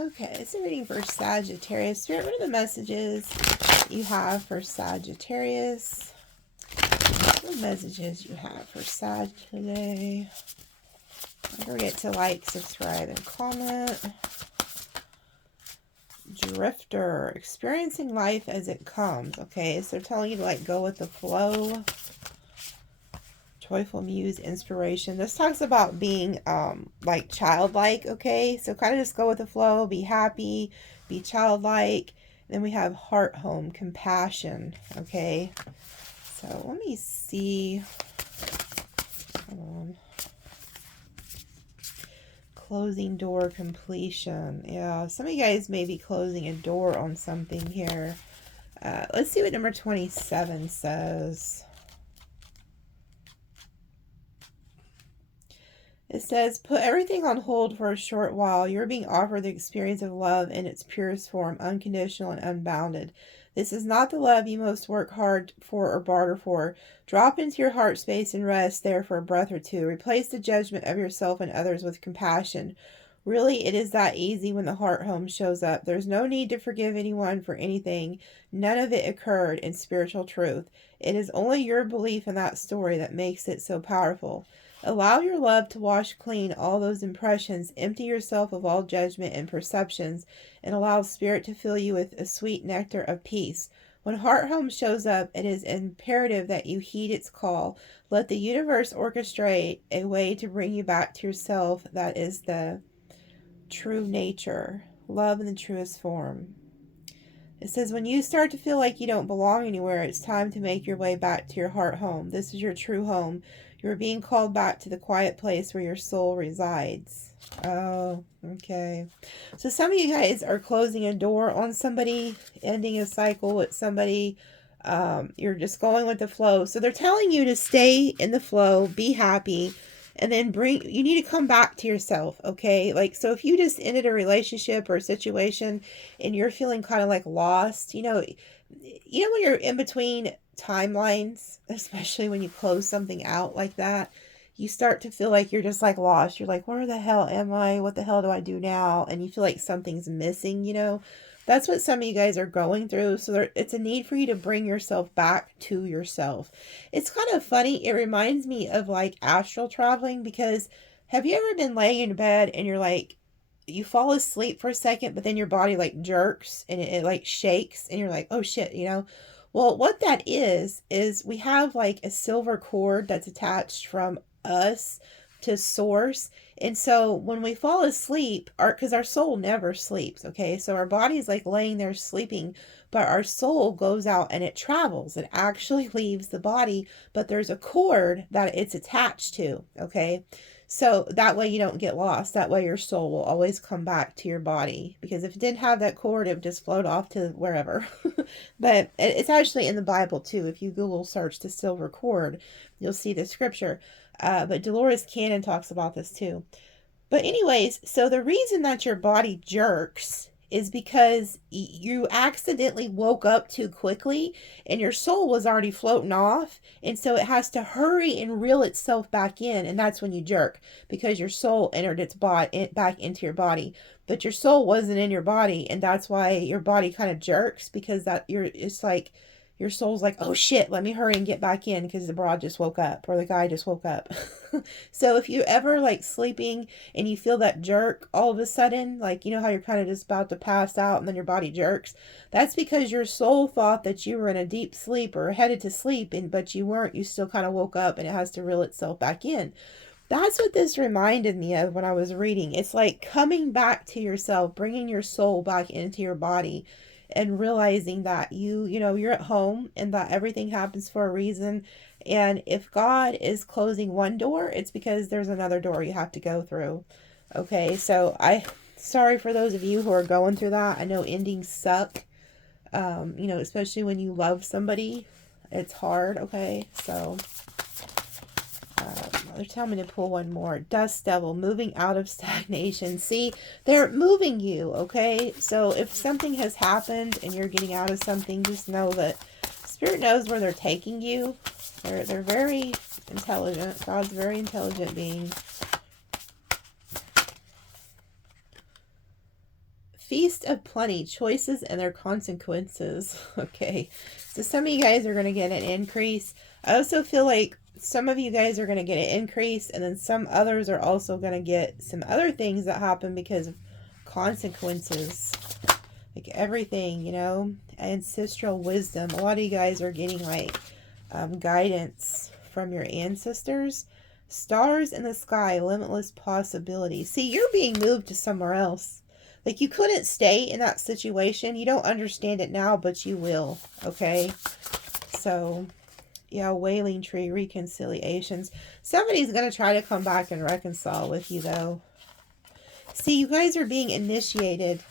Okay, it's a reading for Sagittarius. Spirit, what are the messages you have for Sagittarius? What messages you have for Sag today? Don't forget to like, subscribe, and comment. Drifter, experiencing life as it comes. Okay, so they're telling you to like go with the flow. Joyful muse, inspiration. This talks about being like childlike. Okay, so kind of just go with the flow, be happy, be childlike. Then we have heart home, compassion. Okay, so let me see. Hold on. Closing door, completion. Yeah, some of you guys may be closing a door on something here. Let's see what number 27 says. It says, put everything on hold for a short while. You're being offered the experience of love in its purest form, unconditional and unbounded. This is not the love you most work hard for or barter for. Drop into your heart space and rest there for a breath or two. Replace the judgment of yourself and others with compassion. Really, it is that easy when the heart home shows up. There's no need to forgive anyone for anything. None of it occurred in spiritual truth. It is only your belief in that story that makes it so powerful. Allow your love to wash clean all those impressions. Empty yourself of all judgment and perceptions, and allow Spirit to fill you with a sweet nectar of peace. When Heart Home shows up, it is imperative that you heed its call. Let the universe orchestrate a way to bring you back to yourself. That is the true nature. Love in the truest form. It says, when you start to feel like you don't belong anywhere, it's time to make your way back to your heart home. This is your true home. You're being called back to the quiet place where your soul resides. Oh, okay. So some of you guys are closing a door on somebody, ending a cycle with somebody. You're just going with the flow. So they're telling you to stay in the flow, be happy, and then you need to come back to yourself, okay? Like, so if you just ended a relationship or a situation and you're feeling kind of like lost, you know when you're in between timelines, especially when you close something out like that, you start to feel like you're just like lost. You're like, where the hell am I? What the hell do I do now? And you feel like something's missing, you know? That's what some of you guys are going through. So it's a need for you to bring yourself back to yourself. It's kind of funny. It reminds me of like astral traveling, because have you ever been laying in bed and you're like, you fall asleep for a second, but then your body like jerks and it like shakes and you're like, oh shit, you know? Well, what that is we have like a silver cord that's attached from us to source. And so when we fall asleep, because our soul never sleeps, okay? So our body's like laying there sleeping, but our soul goes out and it travels. It actually leaves the body, but there's a cord that it's attached to, okay? So that way you don't get lost. That way your soul will always come back to your body. Because if it didn't have that cord, it would just float off to wherever. But it's actually in the Bible too. If you Google search the silver cord, you'll see the scripture. But Dolores Cannon talks about this too. But anyways, so the reason that your body jerks is because you accidentally woke up too quickly and your soul was already floating off. And so it has to hurry and reel itself back in. And that's when you jerk, because your soul entered its body back into your body. But your soul wasn't in your body. And that's why your body kind of jerks, because it's like your soul's like, oh shit, let me hurry and get back in because the broad just woke up or the guy just woke up. So if you ever like sleeping and you feel that jerk all of a sudden, like, you know how you're kind of just about to pass out and then your body jerks, that's because your soul thought that you were in a deep sleep or headed to sleep, but you weren't. You still kind of woke up and it has to reel itself back in. That's what this reminded me of when I was reading. It's like coming back to yourself, bringing your soul back into your body, and realizing that you're at home and that everything happens for a reason. And if God is closing one door, it's because there's another door you have to go through. Okay, so sorry for those of you who are going through that. I know endings suck, especially when you love somebody. It's hard, okay? So they're telling me to pull one more. Dust Devil, moving out of stagnation. See, they're moving you, okay? So if something has happened and you're getting out of something, just know that Spirit knows where they're taking you. They're very intelligent. God's a very intelligent being. feast of plenty, choices and their consequences. Okay, so some of you guys are going to get an increase. I also feel like some of you guys are going to get an increase, and then some others are also going to get some other things that happen because of consequences. Like everything, you know, ancestral wisdom. A lot of you guys are getting like guidance from your ancestors. Stars in the sky, limitless possibilities. See, you're being moved to somewhere else. Like you couldn't stay in that situation. You don't understand it now, but you will. Okay. So, yeah, wailing tree, reconciliations. Somebody's going to try to come back and reconcile with you, though. See, you guys are being initiated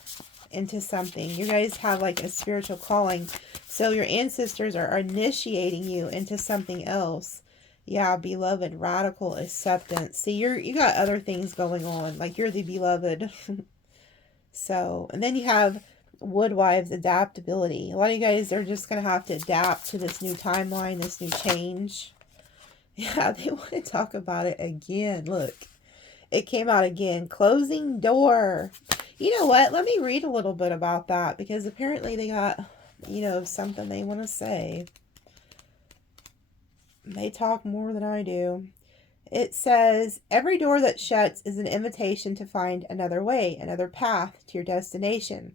into something. You guys have like a spiritual calling. So your ancestors are initiating you into something else. Yeah, beloved, radical acceptance. See, you got other things going on. Like you're the beloved. So, and then you have Woodwives, adaptability. A lot of you guys are just going to have to adapt to this new timeline, this new change. Yeah, they want to talk about it again. Look, it came out again. Closing door. You know what? Let me read a little bit about that because apparently they got, you know, something they want to say. They talk more than I do. It says, every door that shuts is an invitation to find another way, another path to your destination.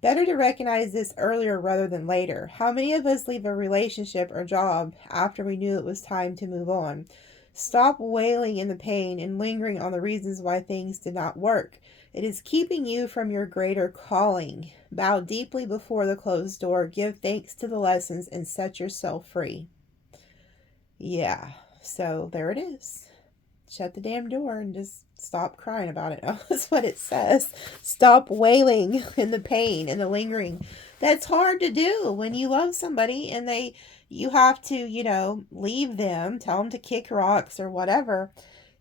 Better to recognize this earlier rather than later. How many of us leave a relationship or job after we knew it was time to move on? Stop wailing in the pain and lingering on the reasons why things did not work. It is keeping you from your greater calling. Bow deeply before the closed door. Give thanks to the lessons and set yourself free. Yeah, so there it is. Shut the damn door and just stop crying about it. That's what it says. Stop wailing in the pain and the lingering. That's hard to do when you love somebody and you have to, you know, leave them, tell them to kick rocks or whatever.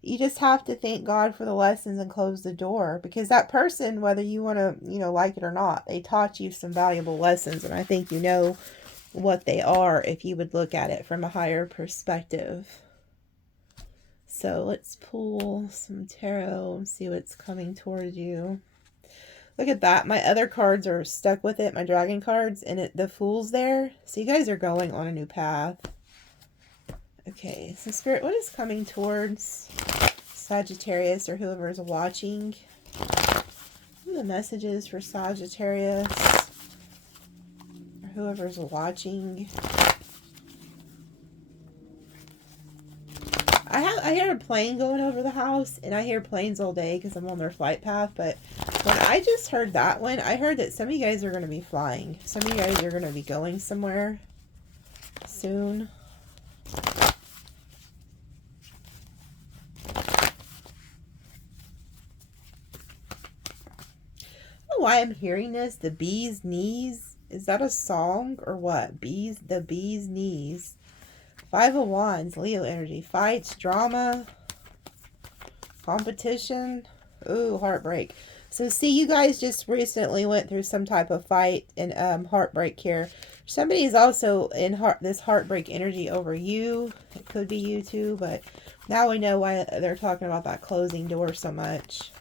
You just have to thank God for the lessons and close the door, because that person, whether you want to, you know, like it or not, they taught you some valuable lessons, and I think you know what they are if you would look at it from a higher perspective. So let's pull some tarot and see what's coming towards you. Look at that. My other cards are stuck with it, my dragon cards, and the Fool's there. So you guys are going on a new path. Okay, so Spirit, what is coming towards Sagittarius or whoever is watching? What are the messages for Sagittarius or whoever's watching? I hear a plane going over the house, and I hear planes all day because I'm on their flight path, but when I just heard that one, I heard that some of you guys are going to be flying. Some of you guys are going to be going somewhere soon. I don't know why I'm hearing this. The bee's knees. Is that a song or what? The bee's knees. Five of Wands, Leo energy. Fights, drama, competition. Ooh, heartbreak. So see, you guys just recently went through some type of fight and heartbreak here. Somebody's also in this heartbreak energy over you. It could be you too, but now we know why they're talking about that closing door so much.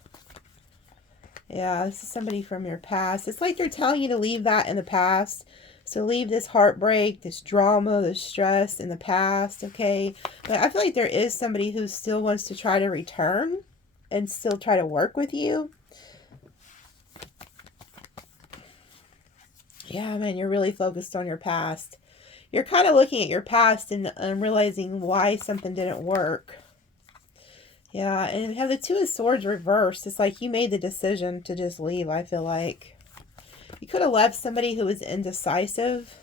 Yeah, this is somebody from your past. It's like they're telling you to leave that in the past. So leave this heartbreak, this drama, this stress in the past, okay? But I feel like there is somebody who still wants to try to return and still try to work with you. Yeah, man, you're really focused on your past. You're kind of looking at your past and realizing why something didn't work. Yeah, and we have the Two of Swords reversed. It's like you made the decision to just leave, I feel like. You could have left somebody who was indecisive.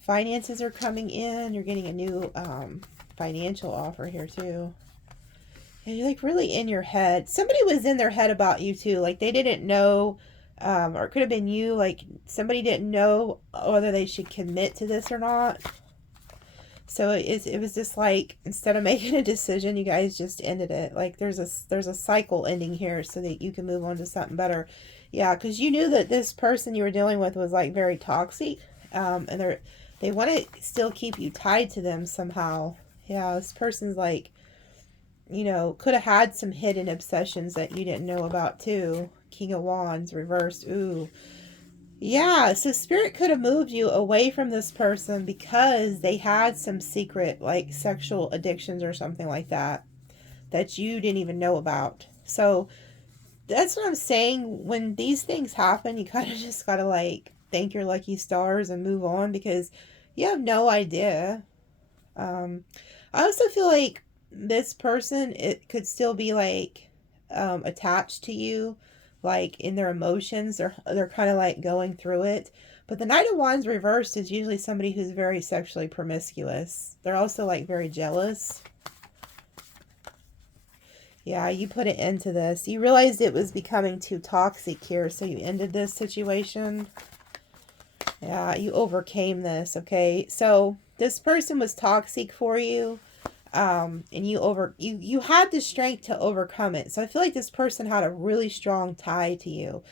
Finances are coming in. You're getting a new financial offer here too. And you're like really in your head. Somebody was in their head about you too. Like they didn't know, or it could have been you. Like somebody didn't know whether they should commit to this or not. So it was just like, instead of making a decision, you guys just ended it. Like there's a cycle ending here so that you can move on to something better. Yeah, because you knew that this person you were dealing with was like very toxic, and they want to still keep you tied to them somehow. Yeah, this person's like, you know, could have had some hidden obsessions that you didn't know about too. King of Wands reversed. Ooh. Yeah, so Spirit could have moved you away from this person because they had some secret, like, sexual addictions or something like that you didn't even know about. So that's what I'm saying. When these things happen, you kind of just gotta, like, thank your lucky stars and move on, because you have no idea. I also feel like this person, it could still be, like, attached to you, like, in their emotions. They're kind of, like, going through it. But the Knight of Wands reversed is usually somebody who's very sexually promiscuous. They're also, like, very jealous. Yeah, you put an end to this. You realized it was becoming too toxic here, so you ended this situation. Yeah, you overcame this, okay? So this person was toxic for you, and you had the strength to overcome it. So I feel like this person had a really strong tie to you,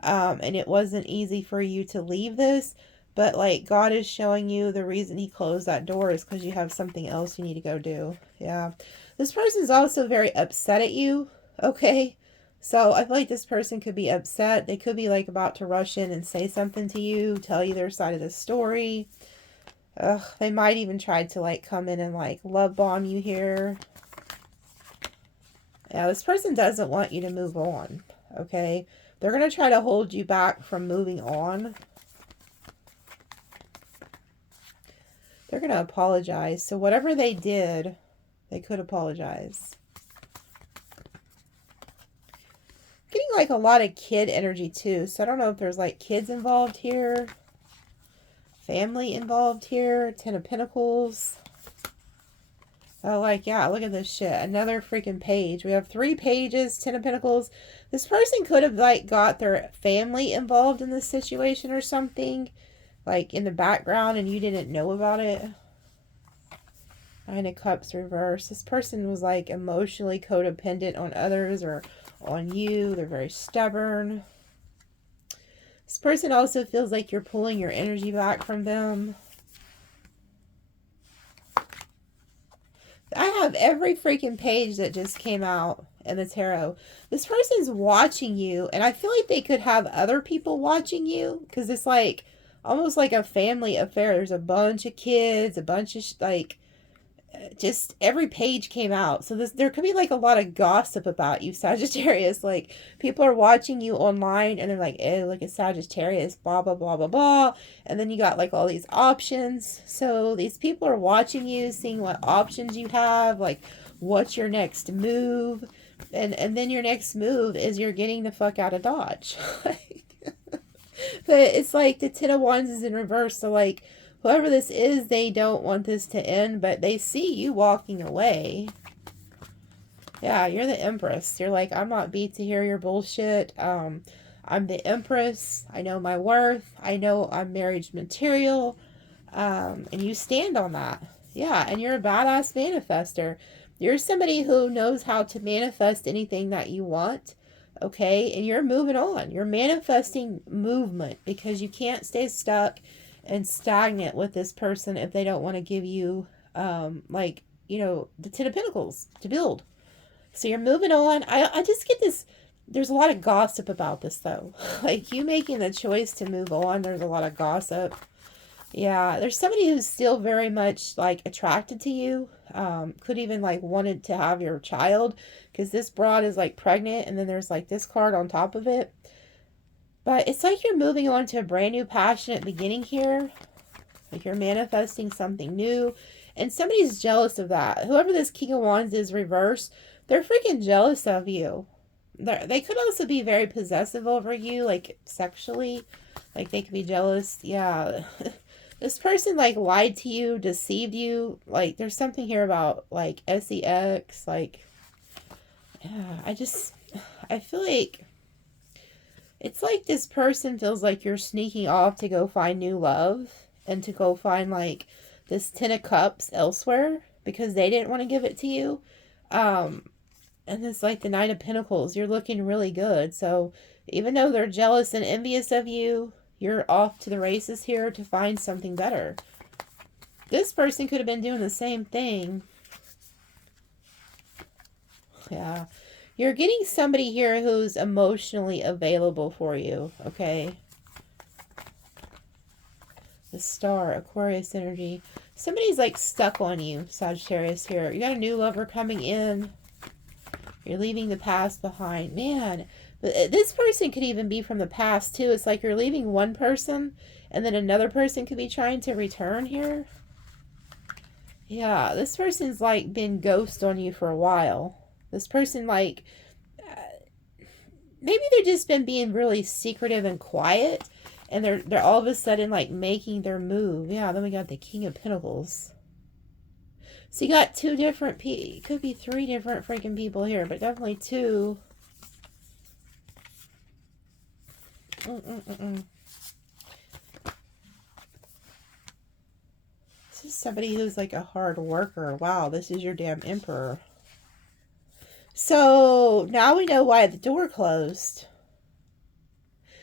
and it wasn't easy for you to leave this. But, like, God is showing you the reason he closed that door is because you have something else you need to go do. Yeah. This person's also very upset at you, okay? So I feel like this person could be upset. They could be, like, about to rush in and say something to you, tell you their side of the story. They might even try to, like, come in and, like, love bomb you here. Yeah, this person doesn't want you to move on, okay? They're going to try to hold you back from moving on. They're going to apologize. So whatever they did, they could apologize. Getting, like, a lot of kid energy too. So I don't know if there's, like, kids involved here. Family involved here. 10 of Pentacles. Oh, like, yeah, look at this shit. Another freaking page. We have 3 pages. 10 of Pentacles. This person could have, like, got their family involved in this situation or something, like, in the background, and you didn't know about it. 9 of Cups reverse. This person was, like, emotionally codependent on others or on you. They're very stubborn. This person also feels like you're pulling your energy back from them. I have every freaking page that just came out in the tarot. This person's watching you, and I feel like they could have other people watching you, because it's, like, almost like a family affair. There's a bunch of kids, a bunch of, like, just every page came out. So there could be, like, a lot of gossip about you, Sagittarius. Like, people are watching you online and they're like, oh, look at Sagittarius, blah, blah, blah, blah, blah. And then you got, like, all these options. So these people are watching you, seeing what options you have, like, what's your next move. And then your next move is you're getting the fuck out of Dodge. But it's like the 10 of Wands is in reverse. So, like, whoever this is, they don't want this to end, but they see you walking away. Yeah, you're the Empress. You're like, I'm not beat to hear your bullshit. I'm the Empress. I know my worth. I know I'm marriage material. And you stand on that. Yeah, and you're a badass manifester. You're somebody who knows how to manifest anything that you want. Okay, and you're moving on. You're manifesting movement, because you can't stay stuck and stagnant with this person if they don't want to give you, like, you know, the 10 of Pentacles to build. So you're moving on. I just get this. There's a lot of gossip about this, though. Like, you making the choice to move on, there's a lot of gossip. Yeah, there's somebody who's still very much, like, attracted to you. Could even, like, wanted to have your child, because this broad is, like, pregnant, and then there's, like, this card on top of it. But it's like you're moving on to a brand new passionate beginning here. Like, you're manifesting something new. And somebody's jealous of that. Whoever this King of Wands is reverse, they're freaking jealous of you. They could also be very possessive over you, like, sexually. Like, they could be jealous. Yeah. This person, like, lied to you, deceived you. Like, there's something here about, like, sex. Like, yeah, I feel like it's like this person feels like you're sneaking off to go find new love and to go find, like, this 10 of Cups elsewhere because they didn't want to give it to you. And it's like the 9 of Pentacles. You're looking really good. So even though they're jealous and envious of you, you're off to the races here to find something better. This person could have been doing the same thing. Yeah. You're getting somebody here who's emotionally available for you, okay? The Star, Aquarius energy. Somebody's like stuck on you, Sagittarius here. You got a new lover coming in. You're leaving the past behind. Man, this person could even be from the past too. It's like you're leaving one person and then another person could be trying to return here. Yeah, this person's like been ghost on you for a while. This person like, maybe they've just been being really secretive and quiet. And they're all of a sudden like making their move. Yeah, then we got the King of Pentacles. So you got two different people. Could be three different freaking people here, but definitely two. This is somebody who's like a hard worker. Wow, this is your damn Emperor. So now we know why the door closed.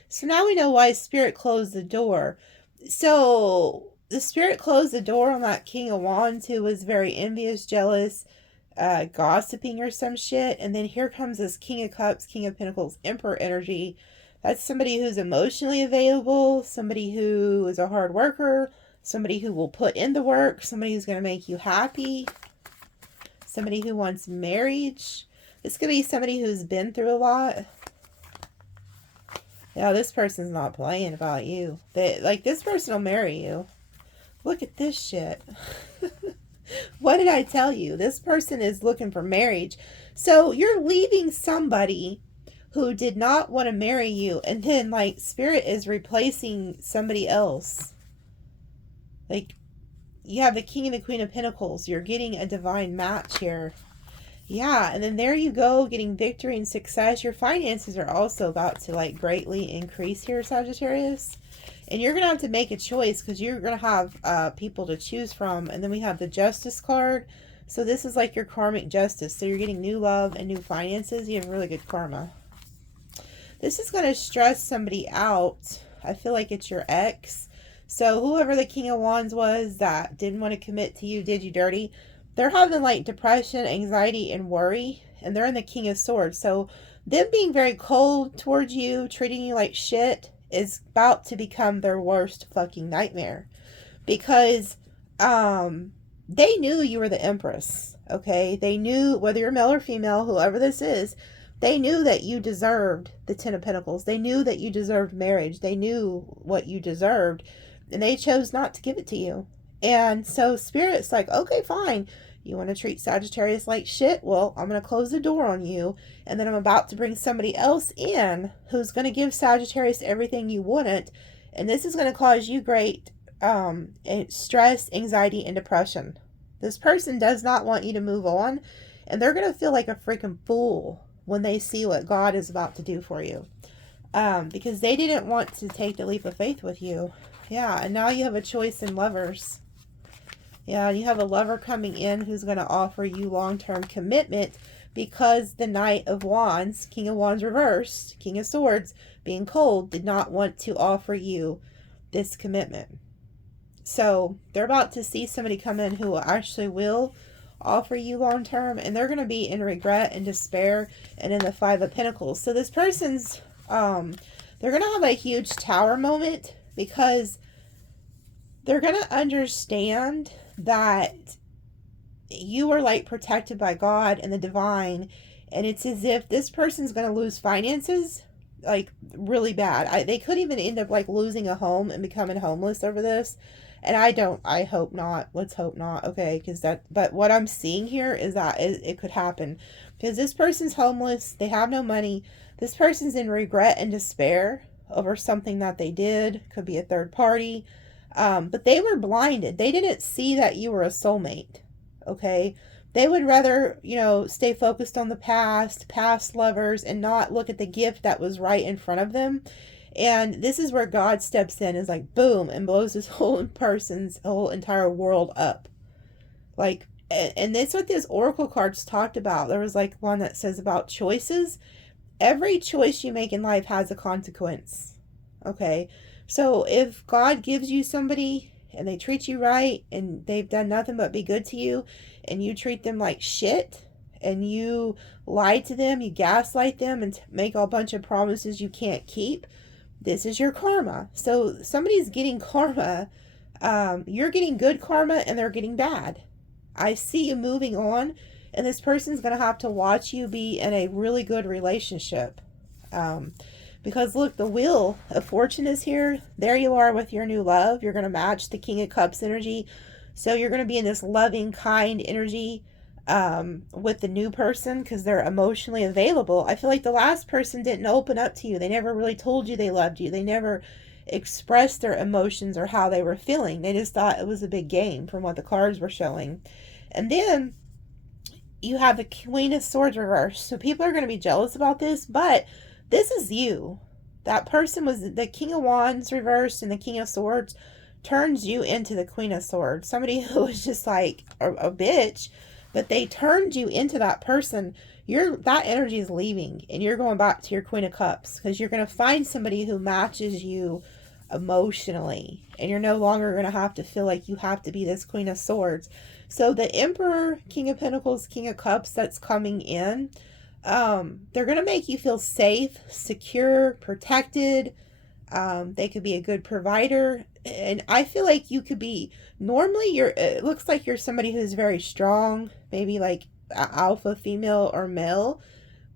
So now we know why Spirit closed the door. So the Spirit closed the door on that King of Wands who was very envious, jealous, gossiping or some shit. And then here comes this King of Cups, King of Pentacles, Emperor energy. That's somebody who's emotionally available, somebody who is a hard worker, somebody who will put in the work, somebody who's going to make you happy, somebody who wants marriage. This could be somebody who's been through a lot. Yeah, this person's not playing about you. This person will marry you. Look at this shit. What did I tell you? This person is looking for marriage. So you're leaving somebody who did not want to marry you. And then, like, Spirit is replacing somebody else. Like, you have the King and the Queen of Pentacles. You're getting a divine match here. Yeah, and then there you go, getting victory and success. Your finances are also about to like greatly increase here, Sagittarius. And you're going to have to make a choice because you're going to have people to choose from. And then we have the Justice card. So this is like your karmic justice. So you're getting new love and new finances. You have really good karma. This is going to stress somebody out. I feel like it's your ex. So whoever the King of Wands was that didn't want to commit to you, did you dirty. They're having like depression, anxiety, and worry. And they're in the King of Swords. So them being very cold towards you, treating you like shit, is about to become their worst fucking nightmare. Because they knew you were the Empress. Okay? They knew, whether you're male or female, whoever this is, they knew that you deserved the Ten of Pentacles. They knew that you deserved marriage. They knew what you deserved. And they chose not to give it to you. And so Spirit's like, okay, fine. You want to treat Sagittarius like shit? Well, I'm going to close the door on you. And then I'm about to bring somebody else in who's going to give Sagittarius everything you wanted. And this is going to cause you great stress, anxiety, and depression. This person does not want you to move on. And they're going to feel like a freaking fool when they see what God is about to do for you. Because they didn't want to take the leap of faith with you. Yeah, and now you have a choice in lovers. Yeah, you have a lover coming in who's going to offer you long-term commitment because the Knight of Wands, King of Wands reversed, King of Swords, being cold, did not want to offer you this commitment. So they're about to see somebody come in who actually will offer you long-term, and they're going to be in regret and despair and in the Five of Pentacles. So this person's, they're going to have a huge tower moment because they're going to understand that you are like protected by God and the divine, and it's as if this person's going to lose finances like really bad. They could even end up like losing a home and becoming homeless over this. And I hope not. Let's hope not. Okay, but what I'm seeing here is that it could happen because this person's homeless. They have no money. This person's in regret and despair over something that they did. Could be a third party. But they were blinded. They didn't see that you were a soulmate. Okay. They would rather, stay focused on the past lovers, and not look at the gift that was right in front of them. And this is where God steps in, is like, boom, and blows this whole person's whole entire world up. Like, and that's what these oracle cards talked about. There was like one that says about choices. Every choice you make in life has a consequence. Okay. So if God gives you somebody and they treat you right and they've done nothing but be good to you, and you treat them like shit, and you lie to them, you gaslight them, and make a bunch of promises you can't keep, this is your karma. So somebody's getting karma. You're getting good karma and they're getting bad. I see you moving on, and this person's going to have to watch you be in a really good relationship. Because look, the Wheel of Fortune is here. There you are with your new love. You're going to match the King of Cups energy. So you're going to be in this loving, kind energy with the new person because they're emotionally available. I feel like the last person didn't open up to you. They never really told you they loved you. They never expressed their emotions or how they were feeling. They just thought it was a big game from what the cards were showing. And then you have the Queen of Swords reversed. So people are going to be jealous about this, but this is you. That person was the King of Wands reversed, and the King of Swords turns you into the Queen of Swords. Somebody who was just like a bitch, but they turned you into that person. That energy is leaving, and you're going back to your Queen of Cups because you're going to find somebody who matches you emotionally, and you're no longer going to have to feel like you have to be this Queen of Swords. So the Emperor, King of Pentacles, King of Cups that's coming in, they're going to make you feel safe, secure, protected. They could be a good provider. And I feel like you could be, normally it looks like you're somebody who's very strong, maybe like an alpha female or male.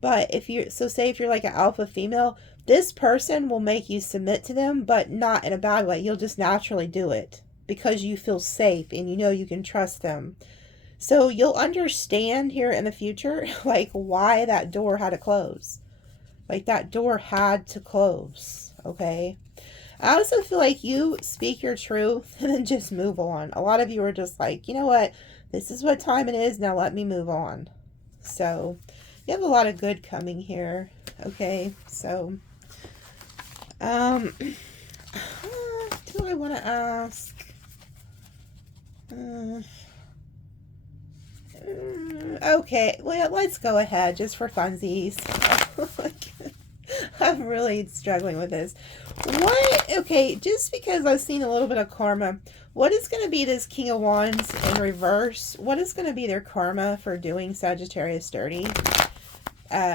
But say if you're like an alpha female, this person will make you submit to them, but not in a bad way. You'll just naturally do it because you feel safe and you know you can trust them. So you'll understand here in the future, like, why that door had to close. Like, that door had to close, okay? I also feel like you speak your truth and then just move on. A lot of you are just like, you know what? This is what time it is. Now let me move on. So you have a lot of good coming here, okay? So, do I want to ask? Okay, well, let's go ahead just for funsies. I'm really struggling with this. Okay, just because I've seen a little bit of karma, what is going to be this King of Wands in reverse? What is going to be their karma for doing Sagittarius dirty?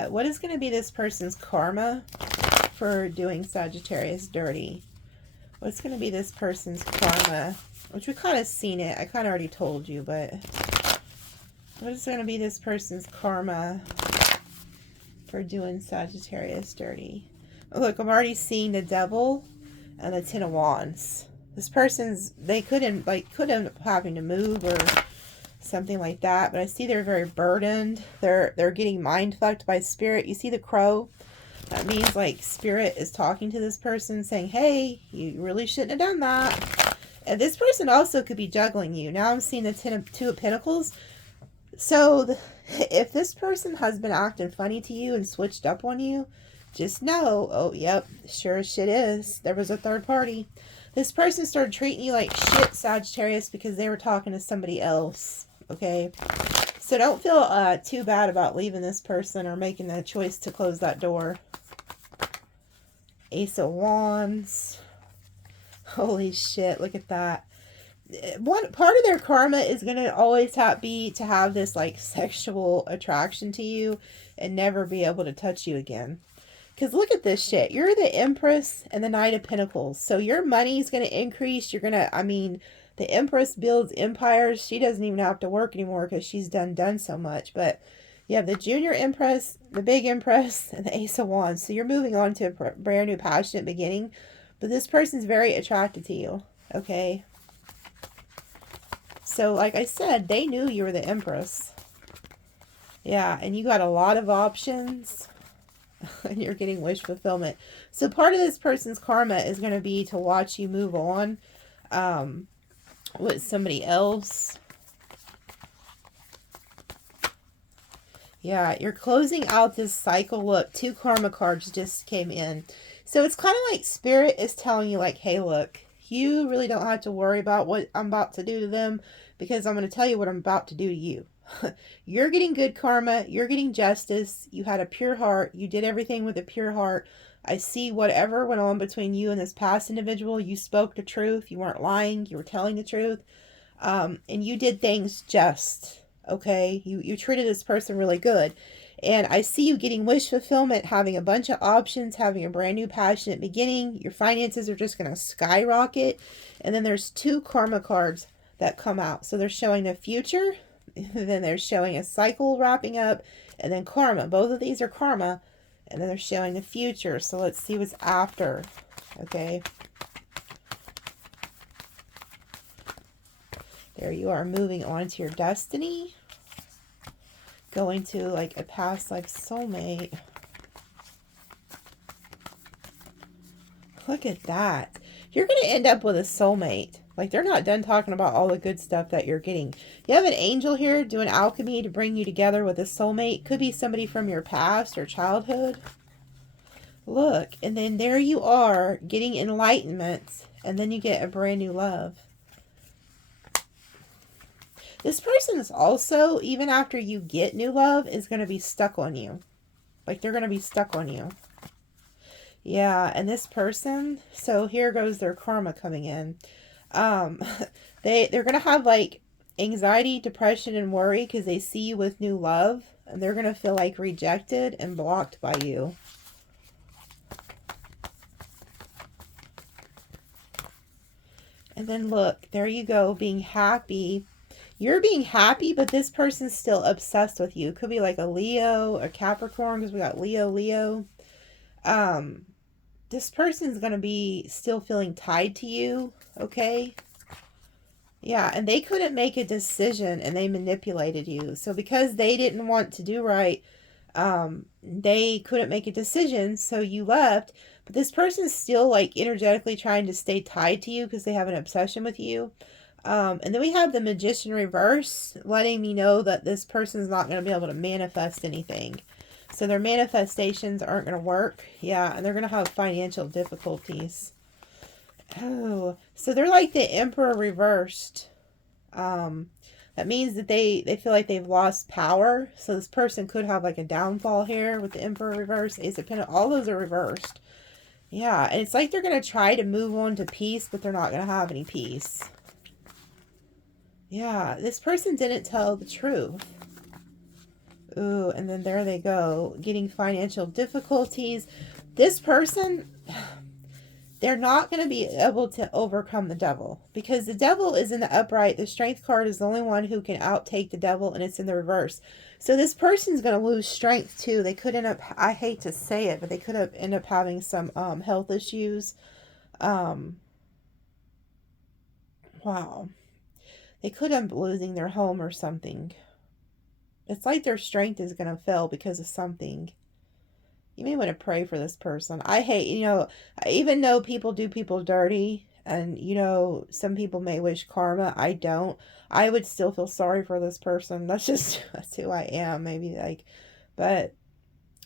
What is going to be this person's karma for doing Sagittarius dirty? What's going to be this person's karma? Which we kind of seen it. I kind of already told you, but what is going to be this person's karma for doing Sagittarius dirty? Oh, look, I'm already seeing the Devil and the Ten of Wands. This person's, they could end up having to move or something like that, but I see they're very burdened. They're getting mind fucked by spirit. You see the crow? That means like spirit is talking to this person saying, hey, you really shouldn't have done that. And this person also could be juggling you. Now I'm seeing the Two of Pentacles. So if this person has been acting funny to you and switched up on you, just know, oh, yep, sure as shit is. There was a third party. This person started treating you like shit, Sagittarius, because they were talking to somebody else, okay? So don't feel too bad about leaving this person or making that choice to close that door. Ace of Wands. Holy shit, look at that. One part of their karma is going to always be to have this like sexual attraction to you and never be able to touch you again. Because look at this shit. You're the Empress and the Knight of Pentacles. So your money's going to increase. You're going to, the Empress builds empires. She doesn't even have to work anymore because she's done so much. But you have the Junior Empress, the Big Empress, and the Ace of Wands. So you're moving on to a brand new passionate beginning. But this person's very attracted to you. Okay? So, like I said, they knew you were the Empress. Yeah, and you got a lot of options. And you're getting wish fulfillment. So, part of this person's karma is going to be to watch you move on with somebody else. Yeah, you're closing out this cycle. Look, 2 karma cards just came in. So, it's kind of like Spirit is telling you, like, hey, look, you really don't have to worry about what I'm about to do to them because I'm going to tell you what I'm about to do to you. You're getting good karma. You're getting justice. You had a pure heart. You did everything with a pure heart. I see whatever went on between you and this past individual. You spoke the truth. You weren't lying. You were telling the truth. And you did things just. okay? You treated this person really good. And I see you getting wish fulfillment, having a bunch of options, having a brand new passionate beginning. Your finances are just going to skyrocket. And then there's 2 karma cards that come out. So they're showing the future, then they're showing a cycle wrapping up, and then karma. Both of these are karma, and then they're showing the future. So let's see what's after, okay? There you are, moving on to your destiny. Going to like a past life soulmate. Look at that. You're going to end up with a soulmate. Like, they're not done talking about all the good stuff that you're getting. You have an angel here doing alchemy to bring you together with a soulmate. Could be somebody from your past or childhood. Look, and then there you are getting enlightenment, and then you get a brand new love. This person is also, even after you get new love, is going to be stuck on you. Like, they're going to be stuck on you. Yeah, and this person, so here goes their karma coming in. They're going to have, like, anxiety, depression, and worry because they see you with new love. And they're going to feel, like, rejected and blocked by you. And then look, there you go, being happy. You're being happy, but this person's still obsessed with you. It could be like a Leo, a Capricorn, because we got Leo. This person's going to be still feeling tied to you, okay? Yeah, and they couldn't make a decision, and they manipulated you. So because they didn't want to do right, they couldn't make a decision, so you left. But this person's still, like, energetically trying to stay tied to you because they have an obsession with you. And then we have the Magician reverse, letting me know that this person's not going to be able to manifest anything. So their manifestations aren't going to work. Yeah, and they're going to have financial difficulties. Oh, so they're like the Emperor reversed. That means that they feel like they've lost power. So this person could have like a downfall here with the Emperor reverse. Ace of Pentacles. All those are reversed. Yeah, and it's like they're going to try to move on to peace, but they're not going to have any peace. Yeah, this person didn't tell the truth. Ooh, and then there they go, getting financial difficulties. This person, they're not going to be able to overcome the devil because the devil is in the upright. The strength card is the only one who can outtake the devil, and it's in the reverse. So this person's going to lose strength too. They could end up, I hate to say it, but they could have end up having some health issues. Wow. They could end up losing their home or something. It's like their strength is going to fail because of something. You may want to pray for this person. I hate, even though people do people dirty and, some people may wish karma. I don't. I would still feel sorry for this person. That's who I am. Maybe but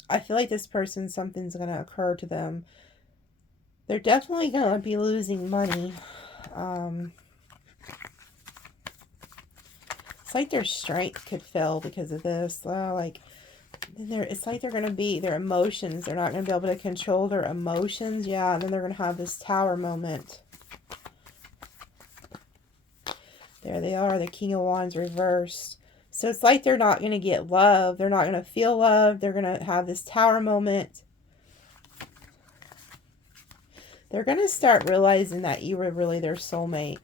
I feel like this person, something's going to occur to them. They're definitely going to be losing money. It's like their strength could fail because of this. It's like they're going to be, their emotions, they're not going to be able to control their emotions. Yeah, and then they're going to have this tower moment. There they are, the King of Wands reversed. So it's like they're not going to get love. They're not going to feel love. They're going to have this tower moment. They're going to start realizing that you were really their soulmate.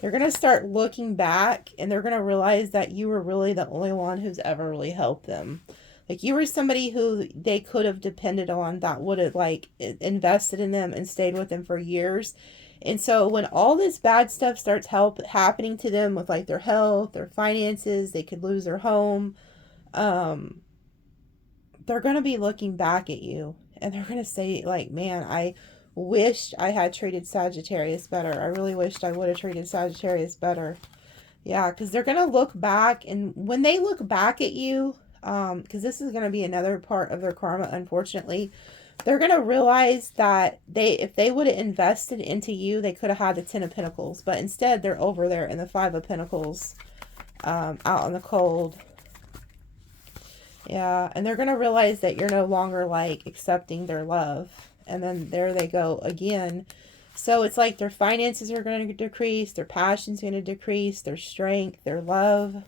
They're going to start looking back, and they're going to realize that you were really the only one who's ever really helped them. Like, you were somebody who they could have depended on, that would have, invested in them and stayed with them for years. And so when all this bad stuff starts happening to them with, their health, their finances, they could lose their home, they're going to be looking back at you. And they're going to say, man, I wished I had treated Sagittarius better. I really wished I would have treated Sagittarius better. Yeah, because they're going to look back, and when they look back at you, because this is going to be another part of their karma, unfortunately, they're going to realize that if they would have invested into you, they could have had the 10 of Pentacles, but instead they're over there in the 5 of Pentacles, out in the cold. Yeah, and they're going to realize that you're no longer, accepting their love. And then there they go again. So it's like their finances are going to decrease. Their passion's going to decrease. Their strength, their love.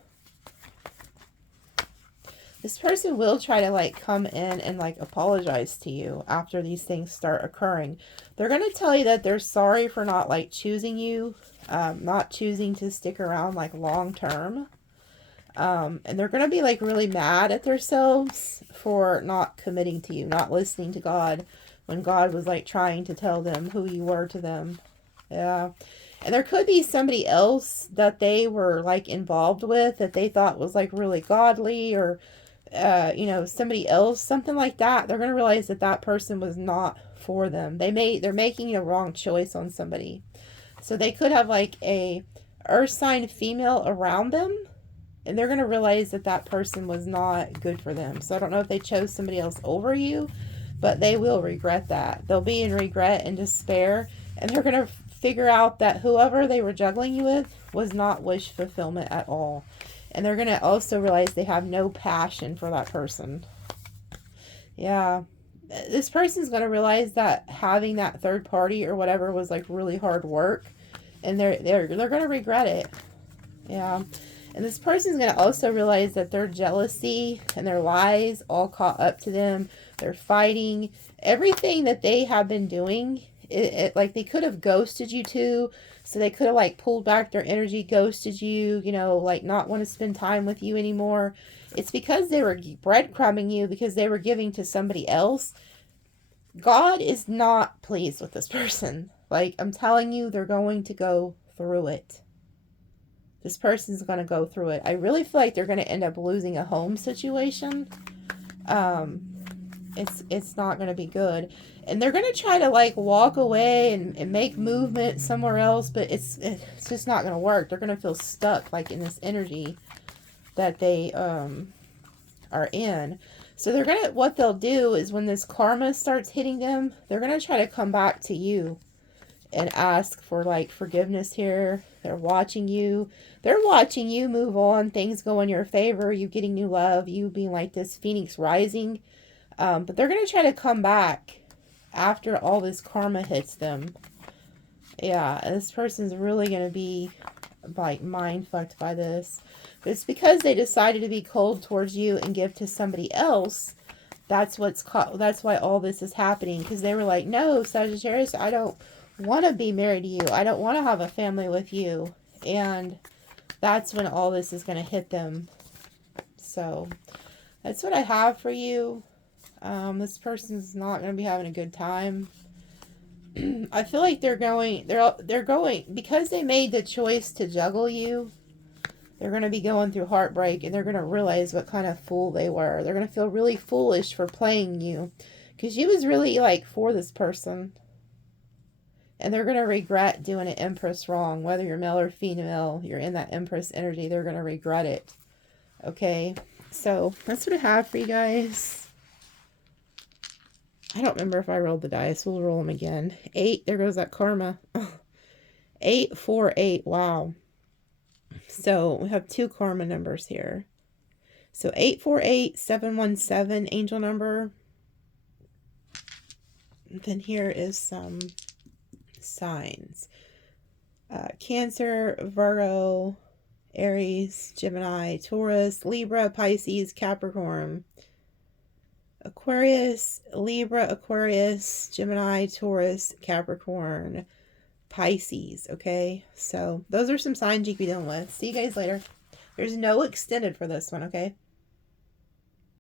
This person will try to like come in and like apologize to you after these things start occurring. They're going to tell you that they're sorry for not like choosing you, not choosing to stick around like long term. And they're going to be like really mad at themselves for not committing to you, not listening to God when God was like trying to tell them who you were to them. Yeah. And there could be somebody else that they were like involved with that they thought was like really godly, or you know, somebody else, something like that. They're going to realize that that person was not for them. They're making a wrong choice on somebody. So they could have like a earth sign female around them, and they're going to realize that that person was not good for them. So I don't know if they chose somebody else over you, but they will regret that. They'll be in regret and despair, and they're going to figure out that whoever they were juggling you with was not wish fulfillment at all. And they're going to also realize they have no passion for that person. Yeah. This person's going to realize that having that third party or whatever was like really hard work, and they're going to regret it. Yeah. And this person's going to also realize that their jealousy and their lies all caught up to them. They're fighting. Everything that they have been doing, like they could have ghosted you too. So they could have like pulled back their energy, ghosted you, you know, like not want to spend time with you anymore. It's because they were breadcrumbing you, because they were giving to somebody else. God is not pleased with this person. Like, I'm telling you, they're going to go through it. This person's going to go through it. I really feel like they're going to end up losing a home situation. It's not going to be good. And they're going to try to like walk away and make movement somewhere else, but it's just not going to work. They're going to feel stuck like in this energy that they are in. So they're going to, what they'll do is when this karma starts hitting them, they're going to try to come back to you and ask for like forgiveness here. They're watching you. They're watching you move on. Things go in your favor. You getting new love. You being like this phoenix rising. But they're going to try to come back after all this karma hits them. Yeah, and this person's really going to be like mind fucked by this. But it's because they decided to be cold towards you and give to somebody else. That's why all this is happening. Because they were like, no, Sagittarius, I don't want to be married to you. I don't want to have a family with you. And that's when all this is going to hit them. So that's what I have for you. This person's not going to be having a good time. I feel like they're going, because they made the choice to juggle you, they're going to be going through heartbreak, and they're going to realize what kind of fool they were. They're going to feel really foolish for playing you, because you was really like for this person. And they're going to regret doing an Empress wrong. Whether you're male or female, you're in that Empress energy. They're going to regret it. Okay. So that's what I have for you guys. I don't remember if I rolled the dice. We'll roll them again. 8. There goes that karma. 8, 4, 8. Wow. So we have 2 karma numbers here. So 848, 717 angel number. And then here is some signs. Cancer, Virgo, Aries, Gemini, Taurus, Libra, Pisces, Capricorn, Aquarius, Libra, Aquarius, Gemini, Taurus, Capricorn, Pisces. Okay, so those are some signs you can be dealing with. See you guys later. There's no extended for this one, okay?